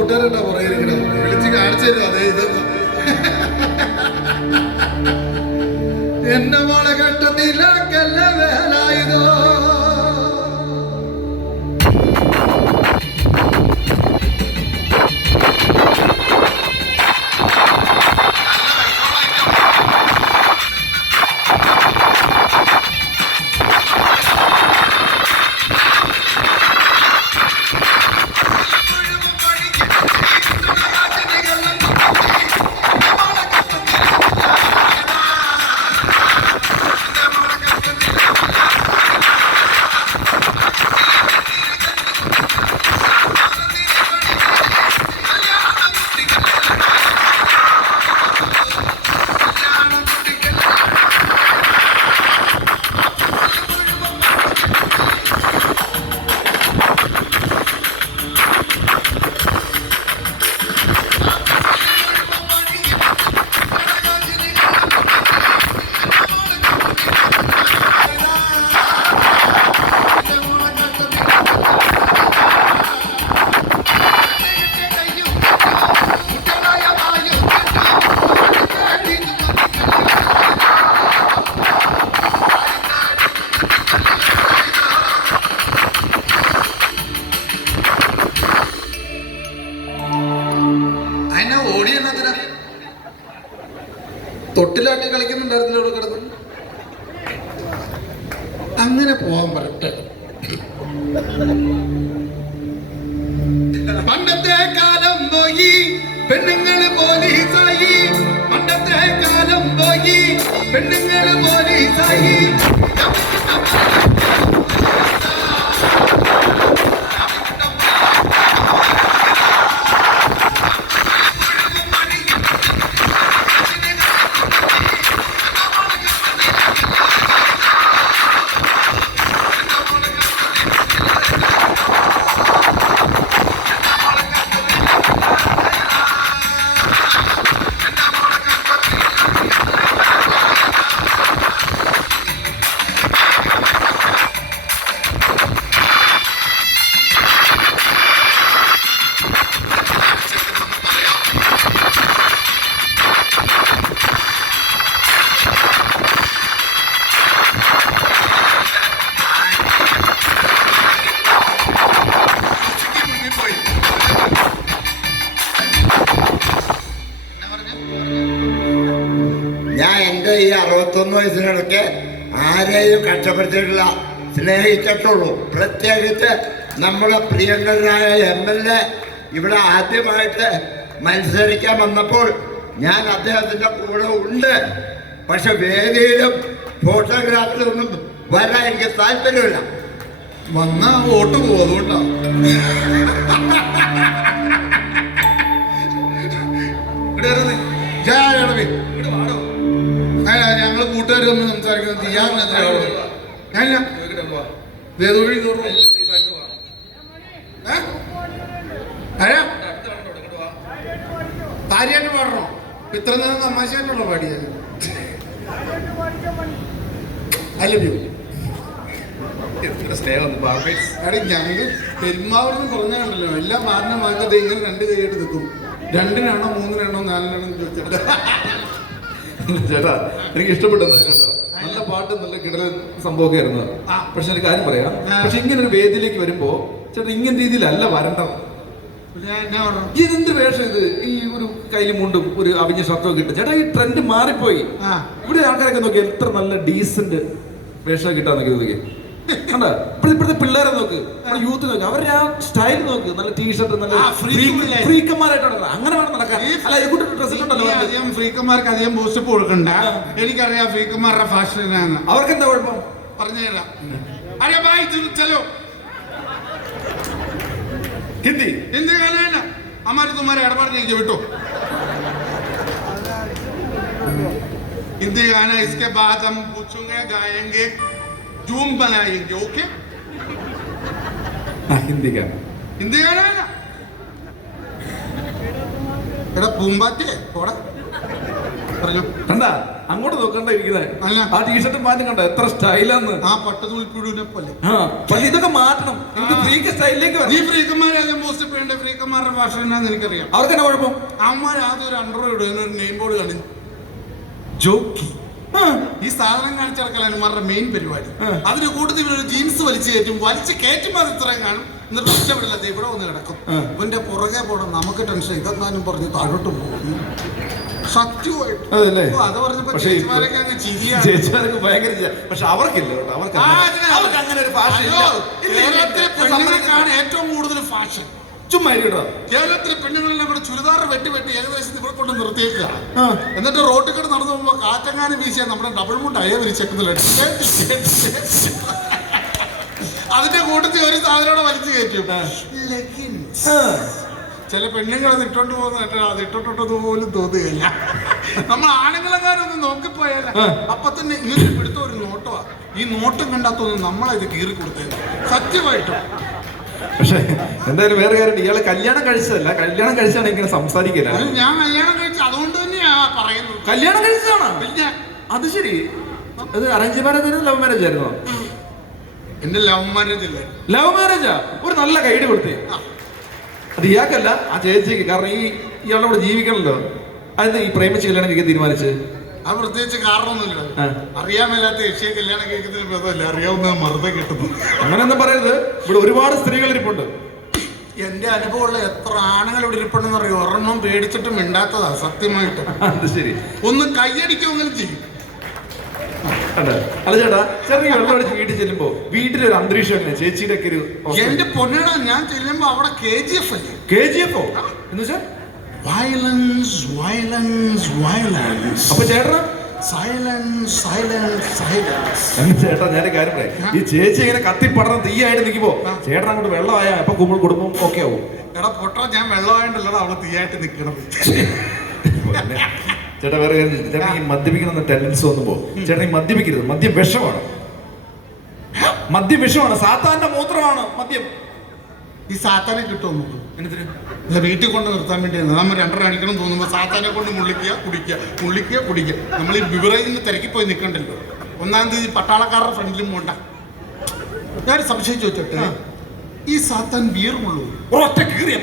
കൂട്ടുകാരുണ്ടോ പുറകെ വിളിച്ച് കാണിച്ചു തരും അതേ ഇത്. എന്നെ മോളെ കെട്ടുന്നില്ല തൊട്ടിലാട്ടി കളിക്കുന്നുണ്ടായിരുന്നില്ല അവിടെ കിടന്ന്? അങ്ങനെ പോവാൻ പറയട്ടെ. പണ്ടത്തെ കാലം പോയി പെണ്ണുങ്ങൾ പോലീസായി. പണ്ടത്തെ കാലം പോയി പെണ്ണുങ്ങൾ പോലീസായി. ഞാൻ എന്റെ ഈ അറുപത്തൊന്ന് വയസ്സിനിടയ്ക്ക് ആരെയും കഷ്ടപ്പെടുത്തിയിട്ടില്ല. സ്നേഹിച്ചിട്ടുള്ളൂ. പ്രത്യേകിച്ച് നമ്മുടെ പ്രിയങ്കരനായ എം എൽ എ ഇവിടെ ആദ്യമായിട്ട് മത്സരിക്കാൻ വന്നപ്പോൾ ഞാൻ അദ്ദേഹത്തിന്റെ കൂടെ ഉണ്ട്. പക്ഷെ വേദിയിലും ഫോട്ടോഗ്രാഫിലൊന്നും വരാൻ എനിക്ക് താല്പര്യമില്ല. വന്നാ വോട്ട് പോകും അതുകൊണ്ടാ ഇവിടെ വാടോ ജയ ഇടവേ. അല്ല, ഞങ്ങൾ തമ്മിൽ സംസാരിക്കുന്നത് ഞാൻ കയറും കാര്യമായിട്ട് പാടണോ? ഇത്ര നേരം തമാശയായിട്ടുള്ള പാടിയത്? I love you. എടി ഞങ്ങൾ പെരുമാവൂർന്ന് പറഞ്ഞാണല്ലോ എല്ലാം മാറിന മാറ്റത്തെ ഇങ്ങനെ രണ്ട് കൈയായിട്ട് നിൽക്കും. രണ്ടിനാണോ മൂന്നിനാണോ നാലിനാണോ ചോദിച്ചിട്ട് ചേട്ടാ എനിക്ക് ഇഷ്ടപ്പെട്ടത് കേട്ടോ. നല്ല പാട്ട് നല്ല കിടൽ സംഭവമൊക്കെ ആയിരുന്നു. പക്ഷെ ഒരു കാര്യം പറയാം. പക്ഷെ ഇങ്ങനെ ഒരു വേദിയിലേക്ക് വരുമ്പോ ചേട്ടാ ഇങ്ങനെ രീതിയിലല്ല വരണ്ടത്. ഇതെന്ത് വേഷം ഇത്? ഈ ഒരു കയ്യിൽ മുണ്ടും ഒരു അവിഞ്ഞ ഷർട്ടും കിട്ടും ചേട്ടാ ഈ ട്രെൻഡ് മാറിപ്പോയി. ഇവിടെ ആൾക്കാരൊക്കെ നോക്കി എത്ര നല്ല ഡീസന്റ് വേഷം കിട്ടാൻ നോക്കി നോക്കി കണ്ട ഇപ്പോഴത്തെ ഇപ്പോഴത്തെ പിള്ളേരെ നോക്ക് നമ്മുടെ യൂത്ത് നോക്ക് അവരുടെ ആ സ്റ്റൈൽ നോക്ക് നല്ല ടീഷർട്ട് നല്ല ആ, freak പിള്ളേര്. ഫ്രീക്കന്മാരായിട്ടാണ് അങ്ങനെ വേണം നടക്കാൻ ഈ- അല്ല ഇത് ഡ്രസ് ഈ ഉണ്ടല്ലോ അധികം ഫ്രീക്കന്മാർക്ക് അധികം ബൂസ്റ്റപ്പ് കൊടുക്കണ്ട ആ. എനിക്കറിയാം ഫ്രീക്കന്മാരുടെ ഫാഷൻ എന്നാണ് അവർക്ക് എന്താ കുഴപ്പം പറഞ്ഞുതരാം അരെ ബായ് ചലോ ഹിന്ദി हिंदी गाना है ना हमारे तुम्हारे अड़बड़ नहीं के बेटो हिंदी गाना इसके बाद हम पूछेंगे गाएंगे जूम बनाएंगे ओके ആ ഹിന്ദി ഗാനം हिंदी गाना है ना എടാ പൂമ്പാറ്റേ പോടാ പറഞ്ഞു കണ്ടാ അങ്ങോട്ട് നോക്കണ്ട ഇരിക്കുന്നത് അല്ല. ആ ടീഷർട്ടും മാറ്റം കണ്ട എത്ര സ്റ്റൈലാന്ന് ആ പട്ടുനൂൽപ്പുഴുവിനെ പോലെ ആ പക്ഷെ ഇതൊക്കെ മാറ്റണം ഇത് ഫ്രീക്ക് സ്റ്റൈലിലേക്ക് ഈ വരണം ഫ്രീക്കന്മാരെ പോസ്റ്റ് ചെയ്യേണ്ട ഫ്രീക്കന്മാരുടെ ഭാഷ എന്നാന്ന് എനിക്കറിയാം അവർക്ക് എന്നാ കുഴപ്പം അമ്മ ആദ്യം ഒരു അണ്ടർ ഇടുന്ന ഒരു നെയിം ബോർഡ് കാണി ജോക്കി ആ, ഈ സാധനം കാണിച്ചിറക്കലാണ് ഇവന്മാരുടെ മെയിൻ പരിപാടി. അതിന് കൂട്ടത്തിൽ ഇവരൊരു ജീൻസ് വലിച്ചു കയറ്റും വലിച്ചു കയറ്റുമ്പോൾ അത് ഇത്രയും കാണും. എന്നിട്ട് ഒറ്റപ്പെടില്ല ദേ ഇവിടെ ഒന്ന് കിടക്കും. ഇവന്റെ പുറകെ പോണം നമുക്ക് ടെൻഷൻ ഇതെന്നാലും പറഞ്ഞ് താഴോട്ട് പോകും. സത്യമായിട്ട്. അതല്ലേ? ഓ, അത് പറഞ്ഞപ്പോ പക്ഷേ ഇപ്പൊ- ചേച്ചിമാരൊക്കെ അങ്ങ് ചിരിയാണ്. ചേച്ചിമാരൊക്കെ ഭയങ്കര. പക്ഷെ അവർക്കില്ല കേട്ടോ അവർക്ക് അങ്ങനെ- അവർക്ക് അങ്ങനെ ഒരു ഫാഷൻ. കേരളത്തിലെ പെണ്ണുങ്ങൾക്കാണ് ഏറ്റവും കൂടുതൽ ഫാഷൻ ചുമ്മാ കേരളത്തിലെ പെണ്ണുങ്ങളെല്ലാം കൂടെ ചുരിദാർ വെട്ടി വെട്ടി ഏകദേശം ഇവിടെ കൊണ്ട് നിർത്തിയേക്കുക എന്നിട്ട് റോട്ടിൽ കൂടെ നടന്നു പോകുമ്പോ കാറ്റങ്ങാനും വീശിയ നമ്മുടെ ഡബിൾ മുണ്ട് അയ വിരിച്ചേക്കുന്നില്ല അതിന്റെ കൂട്ടത്തിൽ ഒരു സാധനം വലിച്ചു കയറ്റും. ചില പെണ്ണുങ്ങൾ അത് ഇട്ടോണ്ട് പോകുന്ന അത് ഇട്ടോട്ടോട്ടത് പോലും തോന്നുകയില്ല. നമ്മൾ ആണുങ്ങളെങ്ങാനും ഒന്ന് നോക്കിപ്പോയാല. അപ്പൊ തന്നെ ഇങ്ങനെ പിടുത്ത ഒരു നോട്ടമാ. ഈ നോട്ടം കണ്ടാത്തൊന്നും നമ്മളത് കീറി കൊടുത്തത് സത്യമായിട്ടും. പക്ഷെ എന്തായാലും വേറെ കാര്യം ഇയാളെ കല്യാണം കഴിച്ചതല്ല. കല്യാണം കഴിച്ചാണ് ഇങ്ങനെ സംസാരിക്കില്ല അത് ഞാൻ കല്യാണം കഴിച്ചു അതുകൊണ്ട് തന്നെയാ പറയുന്നത്. കല്യാണം കഴിച്ചതാണ്? അത് ശരി. അത് അറേഞ്ച് മാരേജ് ആയിരുന്നു ലവ് മാരേജ് ആയിരുന്നോ? എന്റെ ലവ് മാരേജ് ഇല്ല ലവ് മാരേജാ ഒരു നല്ല ഗൈഡ് കൊടുത്തേ. അത് ഇയാൾക്കല്ല ആ ചേച്ചിക്ക്. കാരണം ഈ ഇയാളുടെ കൂടെ ജീവിക്കണല്ലോ. അതെന്താ ഈ പ്രേമിച്ച് കല്യാണം കഴിക്കാൻ തീരുമാനിച്ച് അത് പ്രത്യേകിച്ച് കാരണമൊന്നുമില്ല. അറിയാമല്ലാത്ത അറിയാൻ മേലാത്ത യക്ഷിയെ കല്യാണം കേൾക്കുന്നതിന് ഭേദമല്ല അറിയാവുന്ന മറുതെ കിട്ടുന്നു അങ്ങനെയൊന്നും പറയരുത്. ഇവിടെ ഒരുപാട് സ്ത്രീകൾ ഇരിപ്പുണ്ട്. എന്റെ അനുഭവമുള്ള എത്ര ആണുങ്ങൾ ഇവിടെ ഇരിപ്പുണ്ടെന്ന് അറിയോ? ഒരെണ്ണം പേടിച്ചിട്ട് മിണ്ടാത്തതാ സത്യമായിട്ട്. അത് ശരി. ഒന്ന് കൈയടിക്കുമെങ്കിലും ചെയ്യും. അല്ല അല്ല ചേട്ടാ ചെറിയ വെള്ളം അടിച്ച് വീട്ടിൽ ചെല്ലുമ്പോ വീട്ടിലെ ഒരു അന്തരീക്ഷം എങ്ങനെ ചേച്ചിയുടെ ഒക്കെ ഒരു എന്റെ പൊന്നടാ ഞാൻ ചെല്ലുമ്പോ അവിടെ കെ ജി എഫ് അല്ലേ? കെ ജി എഫോ എന്ന് വെച്ചാ? വയലൻസ് വയലൻസ് വയലൻസ് അപ്പൊ ചേട്ടനാ? ചേട്ടാ ഞാൻ കാര്യം പറയാം. ഈ ചേച്ചി ഇങ്ങനെ കത്തിപ്പടർന്ന് തീയായിട്ട് നിൽക്കുമ്പോ ചേട്ടൻ അങ്ങോട്ട് വെള്ളമായ അപ്പൊ കുമ്പോൾ കുടുംബം ഓക്കെ ആവും. എടാ പൊട്ടാ ഞാൻ വെള്ളമായിട്ടല്ലടാ അവൾ തീയായിട്ട് നിൽക്കണത് ചേട്ടാ വേറെ കാര്യം. ചേട്ടൻ ഈ മദ്യപിക്കണമെന്ന ടെൻഡൻസ് വന്നുമ്പോ ചേട്ടൻ ഈ മദ്യപിക്കരുത്. മദ്യം വിഷമാണ്. മദ്യം വിഷമാണ്. സാത്താന്റെ മൂത്രമാണ് മദ്യം. ഈ സാത്താനെ കിട്ടുമോ നമുക്ക്? എന്നിട്ട് വീട്ടിൽ കൊണ്ട് നിർത്താൻ വേണ്ടിയാണ്. നമ്മൾ രണ്ടര അടിക്കണം തോന്നുമ്പോൾ സാത്താനെ കൊണ്ട് മുള്ളിക്കുക കുടിക്കുക. മുള്ളിക്കുക കുടിക്കുക. നമ്മൾ ഈ ബിവറേജിന് തിരക്കി പോയി നിൽക്കണ്ടല്ലോ. ഒന്നാം തീയതി പട്ടാളക്കാരുടെ ഫ്രണ്ടിലും പോണ്ട. ഞാൻ സംശയം ചോദിച്ചോട്ടെ? ഈ സാത്താൻ ബിയർ മുള്ളൂ ഒറ്റ കീറിയ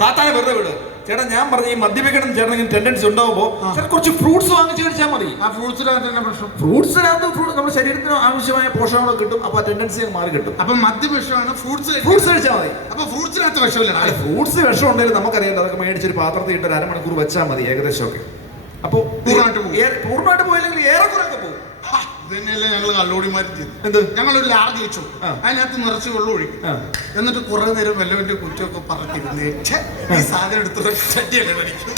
സാത്താനെ വെറുതെ വിട്. ചേട്ടാ ഞാൻ പറഞ്ഞ ഈ മദ്യപിക്കണം ചേട്ടൻ ഇങ്ങനെ ടെൻഡൻസി ഉണ്ടാവുമ്പോൾ ചേട്ടൻ കുറച്ച് ഫ്രൂട്ട്സ് വാങ്ങിച്ച് കഴിച്ചാൽ മതി. ആ ഫ്രൂട്ട്സിനകത്ത് തന്നെ പ്രശ്നം. ഫ്രൂട്ട്സിനകത്ത് ഫ്രൂട്ട് നമ്മുടെ ശരീരത്തിന് ആവശ്യമായ പോഷകങ്ങൾ കിട്ടും അപ്പൊ ആ ടെൻഡൻസി മാറി കിട്ടും. അപ്പൊ മദ്യവിഷമാണ് ഫ്രൂട്ട്സ് ഫ്രൂട്ട്സ് കഴിച്ചാൽ മതി. അപ്പൊ ഫ്രൂട്ട്സിനകത്ത് വിഷമില്ല. ഫ്രൂട്ട്സ് വിഷം ഉണ്ടെങ്കിൽ നമുക്കറിയാം അതൊക്കെ മേടിച്ചൊരു പാത്രത്തിൽ ഇട്ട് ഒരു അരമണിക്കൂർ വെച്ചാൽ മതി ഏകദേശം ഒക്കെ. അപ്പൊ പൂർണമായിട്ട്. പൂർണമായിട്ട് പോയില്ലെങ്കിൽ ഏറെക്കുറെ ഒക്കെ പോകും ഇത് തന്നെയല്ലേ ഞങ്ങൾ കള്ളോടിമാരും ചെയ്തു എന്ത്? ഞങ്ങളൊരു ലാർജ് വെച്ചു. അതിനകത്ത് നിറച്ച് വെള്ളം ഒഴിക്കും. എന്നിട്ട് കുറെ നേരം വല്ലവന്റെ കുറ്റമൊക്കെ പറഞ്ഞിരുന്നു ഈ സാധനം ചട്ടിയല്ലേ പഠിക്കും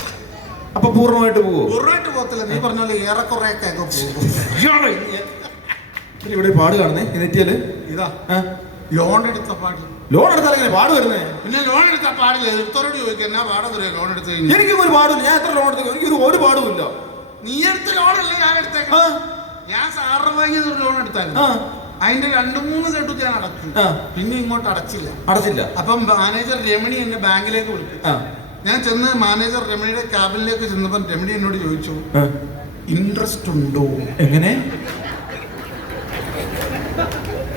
അപ്പൊ പൂർണമായിട്ട് പോകും പൂർണമായിട്ട് പോകത്തില്ല. നീ പറഞ്ഞ പോലെ ഏറെക്കുറെ ഒക്കെ പോകും. ഇവിടെ പാട് കാണുന്നേ നെറ്റിയൽ ഇതാ. ലോൺ എടുത്ത പാടില്ല. ലോൺ എടുത്താൽ എങ്ങനെ പാട് വരുന്നേ? പിന്നെ ലോൺ എടുത്ത പാടില്ല. എടുത്തോരോട് ചോദിക്കുക എന്നാ പാടെന്ന് ലോൺ എടുത്ത് എനിക്ക് എനിക്കും ഒരു പാടില്ല ഞാൻ എത്ര ലോൺ എടുത്തു? എനിക്കൊരു ഒരു പാടുമില്ല. നീ എടുത്ത ലോൺ അല്ലേ ഞാൻ എടുത്തേക്കാം ഞാൻ സാറിന് വാങ്ങിയത് ഒരു ലോൺ എടുത്തായിരുന്നു. ആ, അതിന്റെ രണ്ടു മൂന്ന് കെട്ടു ഞാൻ അടച്ചു. പിന്നെ ഇങ്ങോട്ട് അടച്ചില്ല. അടച്ചില്ല. അപ്പം മാനേജർ രമണി എന്നെ ബാങ്കിലേക്ക് വിളിച്ചു. ഞാൻ ചെന്ന് മാനേജർ രമണിയുടെ ക്യാബിനിലേക്ക് ചെന്നപ്പം രമണി എന്നോട് ചോദിച്ചു ഇൻട്രസ്റ്റ് ഉണ്ടോ? എങ്ങനെ?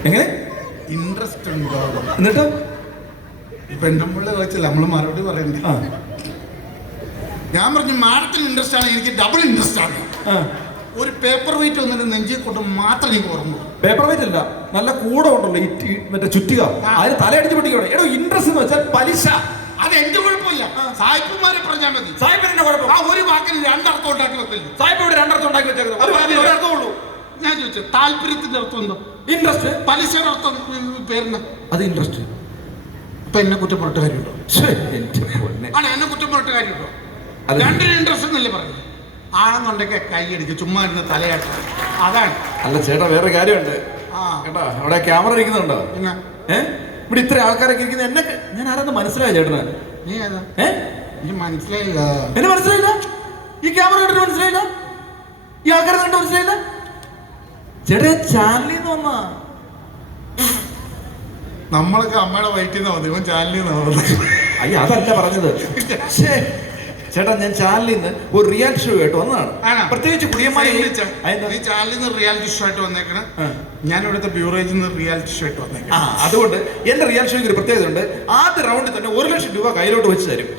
എങ്ങനെ? ഇൻട്രസ്റ്റ് ഉണ്ടോ? എന്നിട്ട്? പെണ്ണുമ്പിള്ള ചോദിച്ചില്ല നമ്മൾ മറുപടി പറയണ്ടേ. ഞാൻ പറഞ്ഞു മാഡത്തിന് ഇൻട്രസ്റ്റ് ആണ് എനിക്ക് ഡബിൾ ഇൻട്രസ്റ്റ് ആണ്. ഒരു പേപ്പർ വെയിറ്റ് വന്നിട്ട് നെഞ്ചിൽ കൊണ്ട് മാത്രം എനിക്ക് ഓർമ്മ പേപ്പർ വെയിറ്റ് അല്ല നല്ല കൂടെ ഉണ്ടല്ലോ ടി- മറ്റേ ചുറ്റിക. അതിന് തലയടിച്ച് പൊട്ടിക്കണം എടോ ഇൻട്രസ്റ്റ് എന്ന് വെച്ചാൽ പലിശ. അത് എന്റെ കുഴപ്പമില്ല. സായിപ്പന്മാരെ പറഞ്ഞാൽ മതി. സാഹിബിന്റെ കുഴപ്പം. ആ ഒരു വാക്കിന് രണ്ടർത്ഥം ഉണ്ടാക്കി വെക്കില്ല? സായിപ്പ് ഇവിടെ രണ്ടർത്ഥം ഉണ്ടാക്കി വെച്ചേക്കുന്നത്. അത് വാക്കിന് ഉള്ളൂ. ഞാൻ ചോദിച്ചു താല്പര്യത്തിന്റെ അർത്ഥം എന്തോ? ഇൻട്രസ്റ്റ് പലിശയുടെ അർത്ഥം പേരിന്. അത് ഇൻട്രസ്റ്റ് അപ്പൊ എന്നെ കുറ്റം പറഞ്ഞിട്ട് കാര്യമുണ്ടോ? എന്നെ കുറ്റം പറഞ്ഞിട്ട് കാര്യമുണ്ടോ? രണ്ടിന് ഇൻട്രസ്റ്റ് എന്നല്ലേ പറഞ്ഞു ആണെന്നുണ്ടെങ്കിൽ കൈയടിച്ച് ചുമ്മാ ഇരുന്ന് തലയാട്ട. അതാണ്. അല്ല ചേട്ടാ വേറെ കാര്യമുണ്ട്. കേട്ടാ അവിടെ ക്യാമറ ഇരിക്കുന്നുണ്ടോ? ഏ? ഇവിടെ ഇത്ര ആൾക്കാരൊക്കെ ഇരിക്കുന്ന എന്നെ ഞാൻ ആരാന്ന് മനസ്സിലായ ചേട്ടന്? നീ ഏതാ? ഏ? മനസ്സിലായില്ല. എന്നെ മനസ്സിലായില്ല? ഈ ക്യാമറ കണ്ടിട്ട് മനസ്സിലായില്ല? ഈ ആൾക്കാരെ കണ്ടിട്ട് മനസ്സിലായില്ല? ചേട്ടാ ചാനലിൽ നിന്ന് വന്നാ. നമ്മളൊക്കെ അമ്മയുടെ വയറ്റിൽ നിന്ന് വന്നു ഇവൻ ചാനലിൽ നിന്ന് വന്നു അയ്യ അതല്ല പറഞ്ഞത്. ചേട്ടാ ഞാൻ ചാനലിൽ നിന്ന് ഒരു റിയാലിറ്റി ഷോ ആയിട്ട് വന്നതാണ്. പ്രത്യേകിച്ച് കുടിയന്മാരെ ചാനലിൽ നിന്ന് റിയാലിറ്റി ഷോ ആയിട്ട് വന്നേക്കണ. ഞാൻ ഇവിടുത്തെ ബ്യൂറേജിൽ നിന്ന് റിയാലിറ്റി ഷോ ആയിട്ട് ആ വന്നേക്കണം അതുകൊണ്ട് എന്റെ റിയാലിറ്റി ഷോയ്ക്ക് ഒരു പ്രത്യേകത ഉണ്ട് ആദ്യ റൗണ്ടിൽ തന്നെ ഒരു ലക്ഷം രൂപ കയ്യിലോട്ട് വെച്ച് തരും.